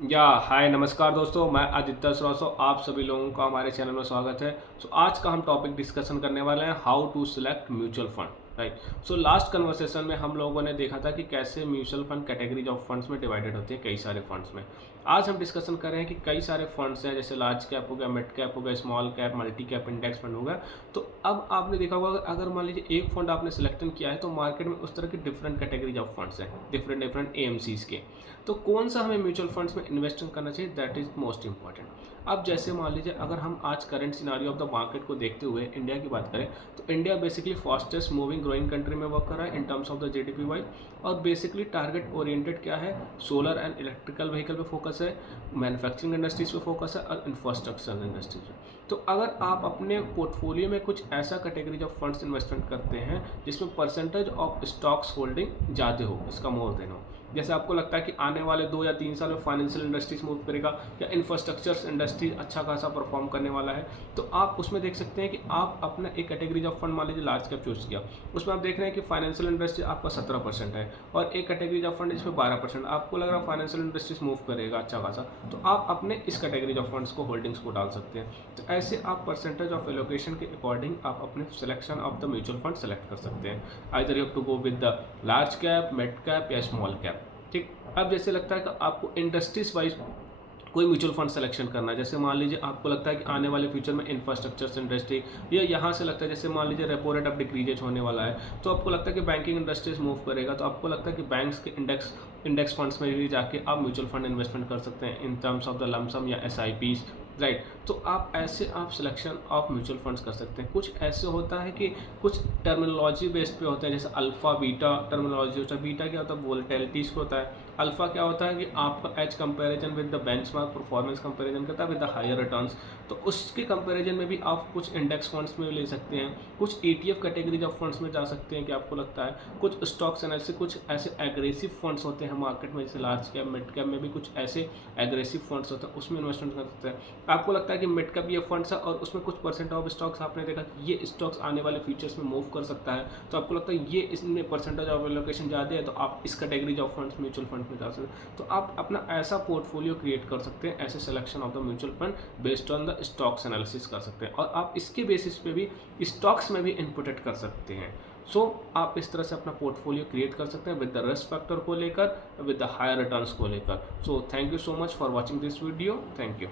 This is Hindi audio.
या हाय नमस्कार दोस्तों, मैं आदित्य श्रीवास्तव। आप सभी लोगों का हमारे चैनल में स्वागत है। आज का हम टॉपिक डिस्कशन करने वाले हैं how to select mutual fund, right. Last conversation में हम लोगों ने देखा था कि कैसे mutual fund categories of funds में डिवाइडेड होती है, कई सारे फंड्स में। आज हम डिस्कशन कर रहे हैं कि कई सारे फंड्स हैं, जैसे लार्ज कैप हो गया, मिड कैप हो गया, small cap, multi cap index fund हो गया। तो अब आपने देखा होगा, अगर मान लीजिए एक फंड आपने सिलेक्शन किया है तो मार्केट में उस तरह की डिफरेंट कैटेगरीज ऑफ फंड्स हैं, डिफरेंट डिफरेंट एएमसीज के। तो कौन सा हमें म्यूचुअल फंड्स में इन्वेस्टिंग करना चाहिए, दैट इज मोस्ट इंपॉर्टेंट। अब जैसे मान लीजिए, अगर हम आज current scenario of the market को देखते हुए इंडिया की बात करें, तो India basically fastest moving growing country में वर्क कर रहा है in terms of the GDP wise. और बेसिकली टारगेट ओरिएंटेड क्या है, सोलर एंड इलेक्ट्रिकल व्हीकल पे फोकस है, मैन्युफैक्चरिंग इंडस्ट्रीज पे फोकस है और इंफ्रास्ट्रक्चर इंडस्ट्रीज पे। तो अगर आप अपने पोर्टफोलियो में कुछ ऐसा कैटेगरीज ऑफ फंड्स इन्वेस्टमेंट करते हैं जिसमें परसेंटेज ऑफ स्टॉक्स होल्डिंग ज़्यादा हो, इसका मोर देन हो, जैसे आपको लगता है कि आने वाले 2 या 3 साल में फाइनेंशियल इंडस्ट्रीज मूव करेगा या इंफ्रास्ट्रक्चर इंडस्ट्री अच्छा खासा परफॉर्म करने वाला है, तो आप उसमें देख सकते हैं कि आप अपना एक कैटेगरीज ऑफ फंड मान लीजिए लार्ज कैप चूज किया, उसमें आप देख रहे हैं कि फाइनेंशियल इंडस्ट्री आपका 17% है, और एक कैटेगरीज ऑफ फंड इसमें 12%। आपको लग रहा है फाइनेंशियल इंडस्ट्रीज मूव करेगा अच्छा खासा, तो आप अपने इस कैटेगरीज ऑफ फंड्स को होल्डिंग्स को डाल सकते हैं। तो ऐसे आप परसेंटेज ऑफ एलोकेशन के अकॉर्डिंग आप अपने selection of the mutual fund select कर सकते हैं। Either you have to go with the large cap, mid cap या स्मॉल कैप, ठीक। अब जैसे लगता है कि आपको इंडस्ट्रीज वाइज कोई म्यूचुअल फंड सिलेक्शन करना है, जैसे मान लीजिए आपको लगता है कि आने वाले फ्यूचर में इंफ्रास्ट्रक्चर इंडस्ट्री, या यहाँ से लगता है जैसे मान लीजिए रेपो रेट अब डिक्रीजेज होने वाला है, तो आपको लगता है कि बैंकिंग इंडस्ट्रीज मूव करेगा, तो आपको लगता है कि बैंक्स के इंडेक्स फंड्स में भी जाके आप म्यूचुअल फंड इन्वेस्टमेंट कर सकते हैं in terms of the lump sum या एसआईपीज, राइट। तो आप ऐसे आप सिलेक्शन ऑफ म्यूचुअल फंड्स कर सकते हैं। कुछ ऐसे होता है कि कुछ टर्मिनोलॉजी बेस्ड पे होते हैं, जैसे अल्फा बीटा टर्मिनोलॉजी होता है। बीटा क्या होता है, वोलेटिलिटीज को होता है। अल्फा क्या होता है कि आपका H comparison with the benchmark performance comparison करता है विद द हायर रिटर्न्स। तो उसके कंपैरिजन में भी आप कुछ इंडेक्स फंड्स में ले सकते हैं, कुछ ईटीएफ कैटेगरीज ऑफ फंड्स में जा सकते हैं कि आपको लगता है कुछ स्टॉक्स एनालिसिस, कुछ ऐसे एग्रेसिव फंड्स होते हैं मार्केट में, जैसे लार्ज कैप मिड कैप में भी कुछ ऐसे एग्रेसिव फंड्स होते हैं, उसमें इन्वेस्टमेंट कर सकते हैं। आपको लगता है कि मिड कैप ये फंड्स है और उसमें कुछ परसेंट ऑफ स्टॉक्स आपने देखा कि ये स्टॉक्स आने वाले फ्यूचर्स में मूव कर सकता है, तो आपको लगता है ये इसमें परसेंटेज ऑफ एलोकेशन ज़्यादा है, तो आप इस categories of funds mutual fund में जा सकते हैं। तो आप अपना ऐसा पोर्टफोलियो क्रिएट कर सकते हैं, ऐसे selection of the mutual fund based on the stocks analysis कर सकते हैं, और आप इसके बेसिस पे भी स्टॉक्स में भी इनपुटेड कर सकते हैं। आप इस तरह से अपना पोर्टफोलियो क्रिएट कर सकते हैं विद द रिस्क फैक्टर को लेकर, विद द हायर रिटर्न्स को लेकर। Thank you so much for watching this video. Thank you.